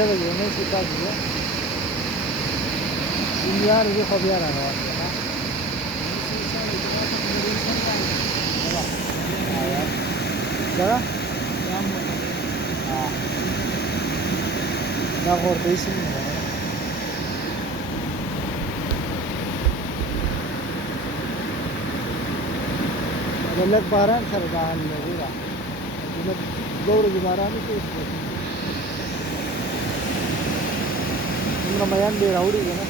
5 بجې نه شي پاتې ده یار زه خو بیا روان یم څنګه دا غورځې څنګه ده لږ باران سره دا حال لري دا لږ 2 ورځې باران وشي دومره میان ډېر راوړي که نه